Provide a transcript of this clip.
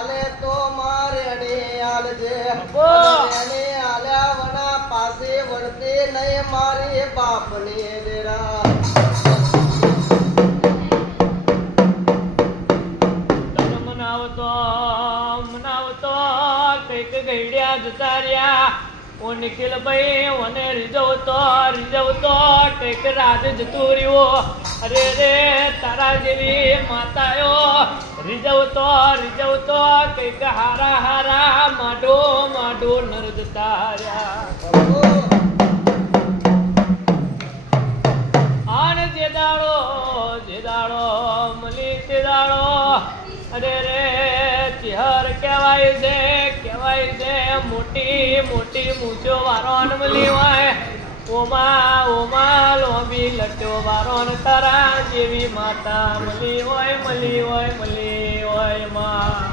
આલે તો મારે ને આલજે એને આલ્યા વના પાસે વળતે નહીં મારે બાપને દેરા મનાવતો કઈક ગઈડ્યા જતા રહ્યા ઓ નિખિલ ભાઈ મને રીઝવતો કઈક રાજ જતું રહ્યો અરે રે તારા જેવી માતાયો રીઝવતો કઈક હારા માડો નર જતા રહ્યા આને જે દાડો મળી તે દાડો અરે રે ચિહર કહેવાય છે મોટી મૂછો વારોન મળી હોય ઓમાં લોબી લટ્યો વારોન તારા જેવી માતા મળી હોય માં